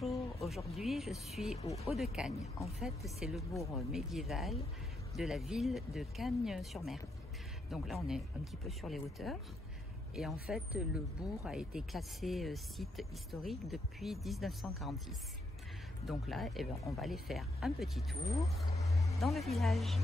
Bonjour, aujourd'hui je suis au Haut-de-Cagnes. En fait, c'est le bourg médiéval de la ville de Cagnes-sur-Mer. Donc là, on est un petit peu sur les hauteurs. Et en fait, le bourg a été classé site historique depuis 1946. Donc là, eh ben, on va aller faire un petit tour dans le village.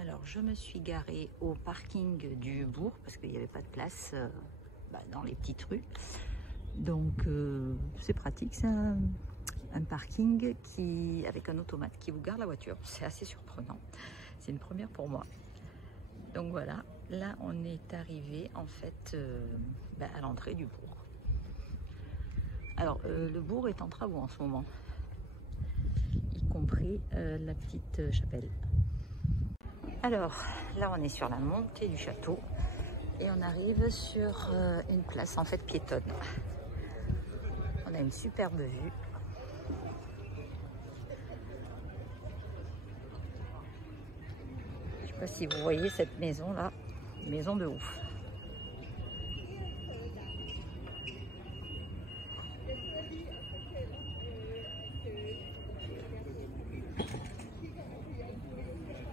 Alors, je me suis garée au parking du bourg parce qu'il n'y avait pas de place dans les petites rues. Donc, c'est pratique, c'est un parking avec un automate qui vous garde la voiture. C'est assez surprenant. C'est une première pour moi. Donc voilà, là on est arrivé en fait à l'entrée du bourg. Alors, le bourg est en travaux en ce moment, y compris la petite chapelle. Alors là on est sur la montée du château et on arrive sur une place en fait piétonne. On a une superbe vue. Je ne sais pas si vous voyez cette maison là, maison de ouf.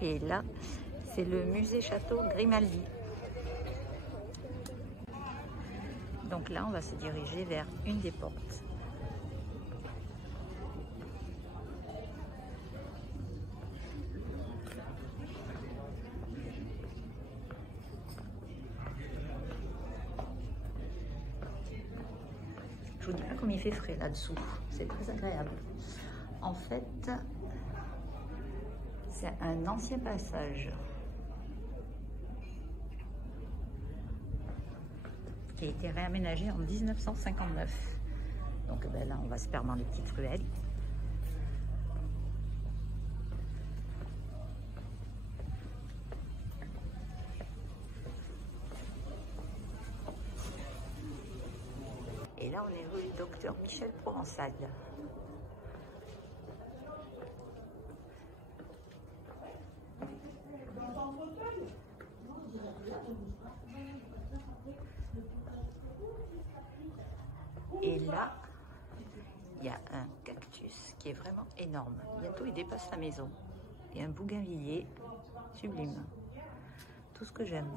Et là, c'est le musée château Grimaldi. Donc là, on va se diriger vers une des portes. Je vous dis pas comme il fait frais là-dessous, c'est très agréable. En fait, c'est un ancien passage qui a été réaménagé en 1959. Donc là, on va se perdre dans les petites ruelles. Et là, on est rue Docteur Michel Provençal. Et là, il y a un cactus qui est vraiment énorme. Bientôt, il dépasse la maison. Et un bougainvillier sublime. Tout ce que j'aime.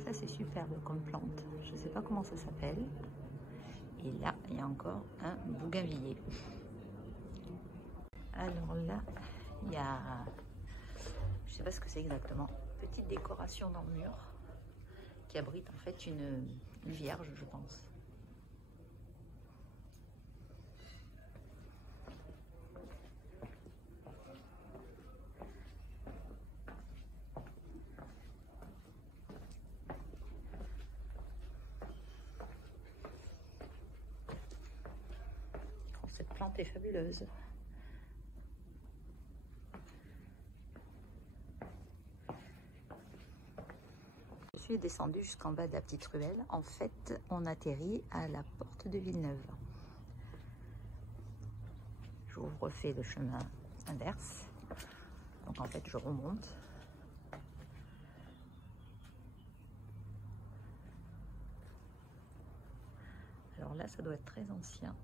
Ça, c'est superbe comme plante. Je ne sais pas comment ça s'appelle. Et là, il y a encore un bougainvillier. Alors là, il y a, je ne sais pas ce que c'est exactement, petite décoration dans le mur qui abrite en fait une vierge, je pense. Oh, cette plante est fabuleuse. Je suis descendue jusqu'en bas de la petite ruelle. En fait, on atterrit à la porte de Villeneuve. Je vous refais le chemin inverse. Donc en fait, je remonte. Alors là, ça doit être très ancien.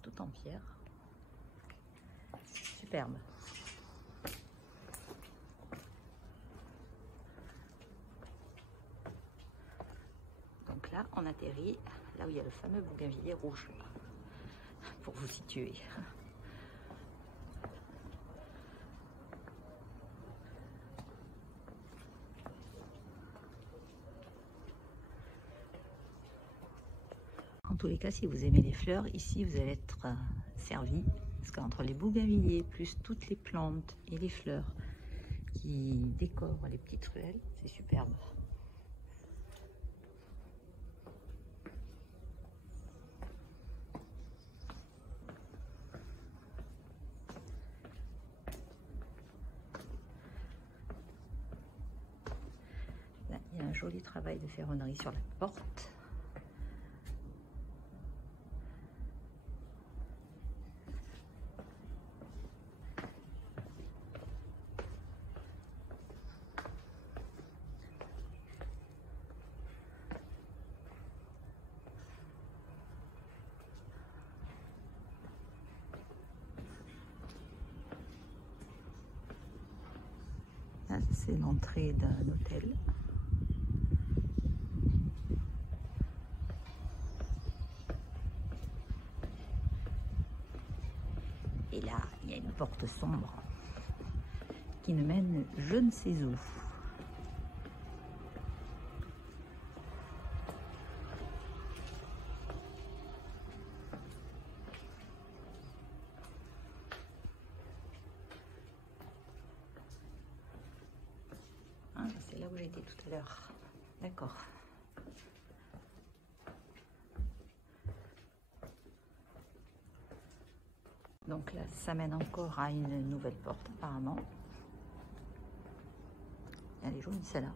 Tout en pierre. Superbe. Donc là, on atterrit là où il y a le fameux bougainvillier rouge, pour vous situer. En tous les cas, si vous aimez les fleurs, ici vous allez être servi, parce qu'entre les bougainvilliers, plus toutes les plantes et les fleurs qui décorent les petites ruelles, c'est superbe. un joli travail de ferronnerie sur la porte. C'est l'entrée d'un hôtel. Et là, il y a une porte sombre qui ne mène je ne sais où. C'est là où j'étais tout à l'heure. D'accord. Donc là, ça mène encore à une nouvelle porte apparemment. Elle est jolie celle-là.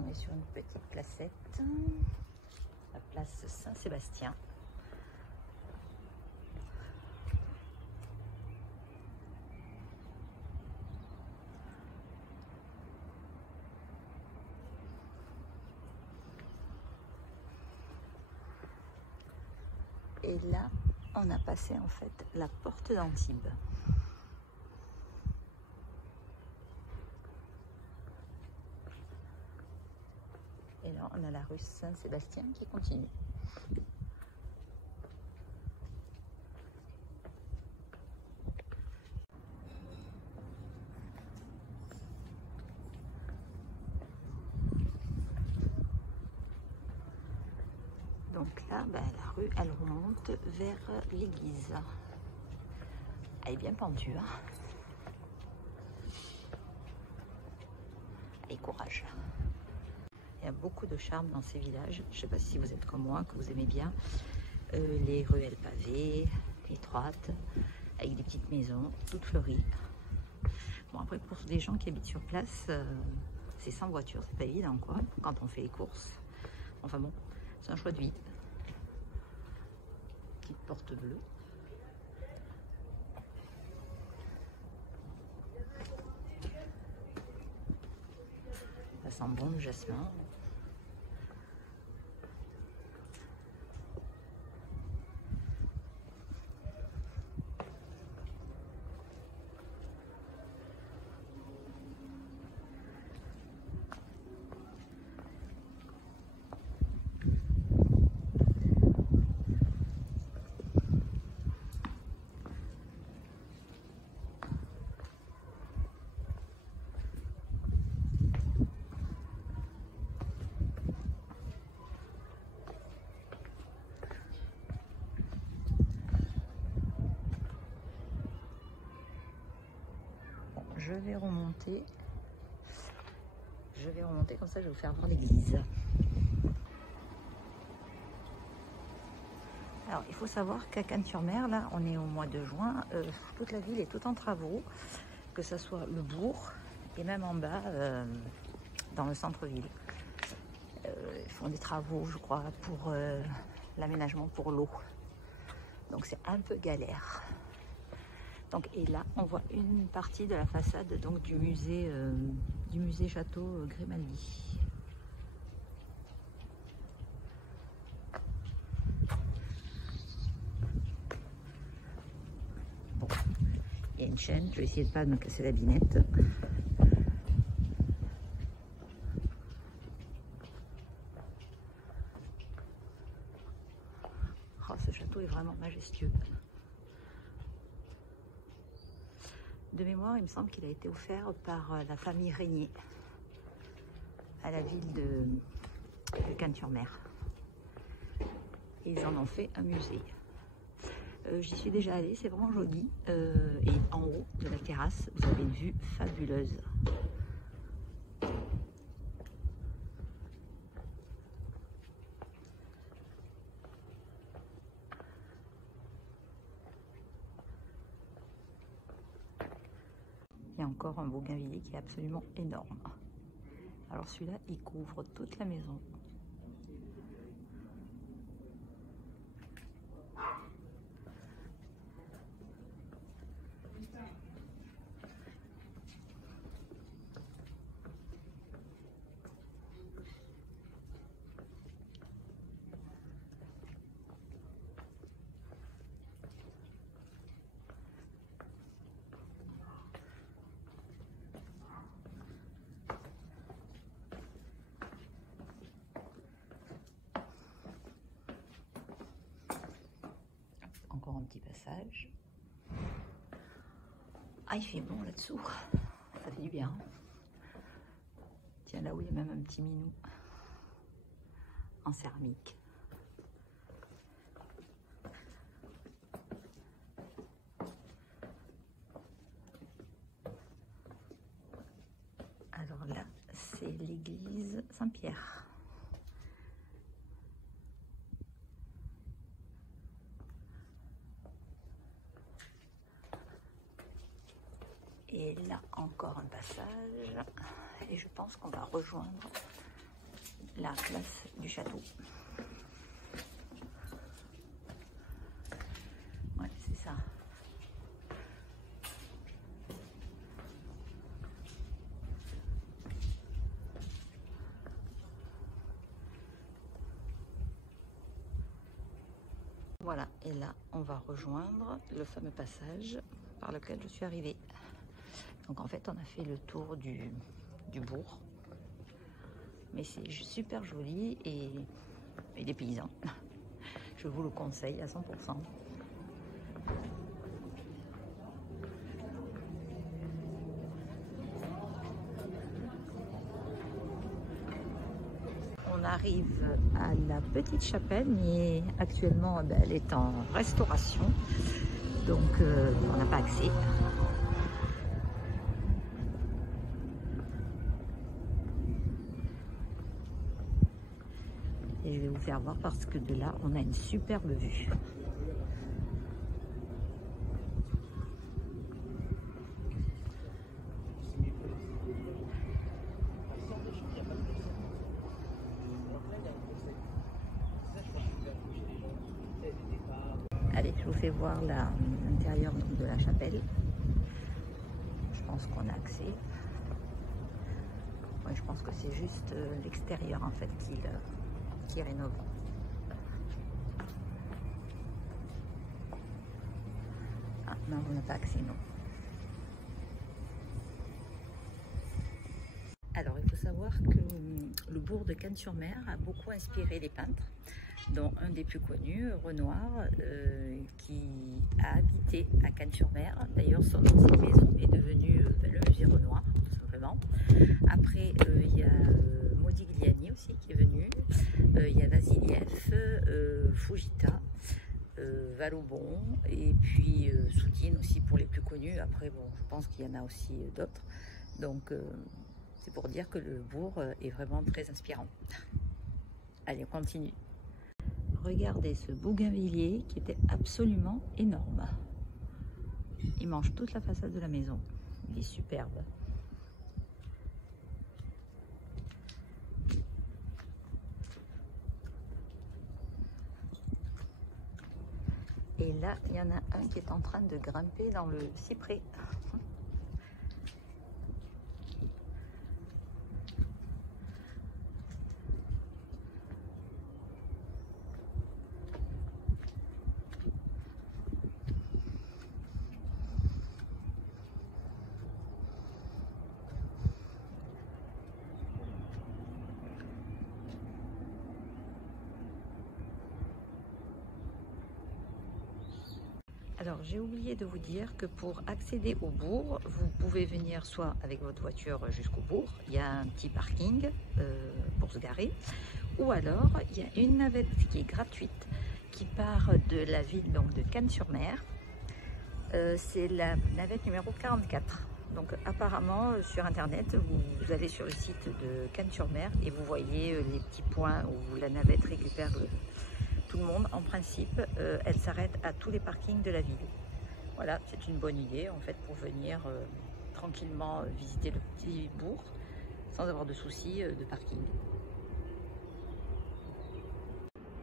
On est sur une petite placette, la place Saint-Sébastien. Et là, on a passé en fait la porte d'Antibes. Et là, on a la rue Saint-Sébastien qui continue. Donc là, la rue, elle remonte vers l'église. Elle est bien pendue, hein. Allez, courage. Il y a beaucoup de charme dans ces villages. Je ne sais pas si vous êtes comme moi, que vous aimez bien les ruelles pavées, étroites, avec des petites maisons, toutes fleuries. Bon, après, pour des gens qui habitent sur place, c'est sans voiture, c'est pas évident, quoi, quand on fait les courses. Enfin bon, c'est un choix de vie. Petite porte bleue. Ça sent bon le jasmin. Je vais remonter. Comme ça je vais vous faire voir l'église. Alors il faut savoir qu'à Cannes-sur-Mer, là on est au mois de juin, toute la ville est tout en travaux, que ce soit le bourg et même en bas dans le centre-ville. Ils font des travaux, je crois, pour l'aménagement pour l'eau. Donc c'est un peu galère. Donc, et là, on voit une partie de la façade donc, du musée château Grimaldi. Bon, il y a une chaîne, je vais essayer de ne pas me casser la binette. Oh, ce château est vraiment majestueux. De mémoire, il me semble qu'il a été offert par la famille Régnier à la ville de Cannes-sur-Mer. Ils en ont fait un musée. J'y suis déjà allée, c'est vraiment joli. Et en haut de la terrasse, vous avez une vue fabuleuse. Il y a encore un bougainvillier qui est absolument énorme. Alors celui-là, il couvre toute la maison. Encore un petit passage. Ah, il fait bon là-dessous. Ça fait du bien. Tiens, là où il y a même un petit minou en céramique. Alors là, c'est l'église Saint-Pierre. Et là, encore un passage. Et je pense qu'on va rejoindre la place du château. Ouais, c'est ça. Voilà, et là, on va rejoindre le fameux passage par lequel je suis arrivée. Donc en fait, on a fait le tour du bourg. Mais c'est super joli et des paysans. Je vous le conseille à 100%. On arrive à la petite chapelle, mais actuellement elle est en restauration, donc on n'a pas accès. Et je vais vous faire voir parce que de là on a une superbe vue. Allez, je vous fais voir l'intérieur de la chapelle. Je pense qu'on a accès. Ouais, je pense que c'est juste l'extérieur en fait qui rénove. Ah non, on n'a pas accès, non. Alors, il faut savoir que le bourg de Cannes-sur-Mer a beaucoup inspiré les peintres, dont un des plus connus, Renoir, qui a habité à Cannes-sur-Mer. D'ailleurs, son ancienne maison est devenue le musée Renoir, tout simplement. Après, il y a Modigliani aussi qui est venu. Il y a Vasiliev, Fujita, Valobon, et puis Soutine aussi pour les plus connus. Après, bon, je pense qu'il y en a aussi d'autres. Donc, c'est pour dire que le bourg est vraiment très inspirant. Allez, on continue. Regardez ce bougainvillier qui était absolument énorme. Il mange toute la façade de la maison. Il est superbe. Et là, il y en a un qui est en train de grimper dans le cyprès. Alors j'ai oublié de vous dire que pour accéder au bourg, vous pouvez venir soit avec votre voiture jusqu'au bourg, il y a un petit parking pour se garer, ou alors il y a une navette qui est gratuite qui part de la ville donc de Cannes-sur-Mer. C'est la navette numéro 44. Donc apparemment sur internet vous allez sur le site de Cannes-sur-Mer et vous voyez les petits points où la navette récupère tout le monde. En principe elle s'arrête à tous les parkings de la ville. Voilà, c'est une bonne idée en fait pour venir tranquillement visiter le petit bourg sans avoir de soucis de parking.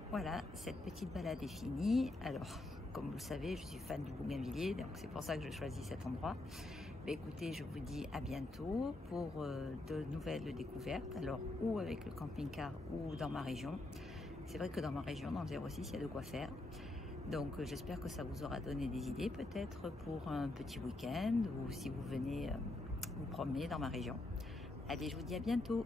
Voilà, cette petite balade est finie. Alors, comme vous le savez, je suis fan du bougainvillier, donc c'est pour ça que je choisis cet endroit. Mais écoutez, je vous dis à bientôt pour de nouvelles découvertes, alors ou avec le camping-car ou dans ma région. C'est vrai que dans ma région, dans le 06, il y a de quoi faire. Donc j'espère que ça vous aura donné des idées peut-être pour un petit week-end ou si vous venez vous promener dans ma région. Allez, je vous dis à bientôt.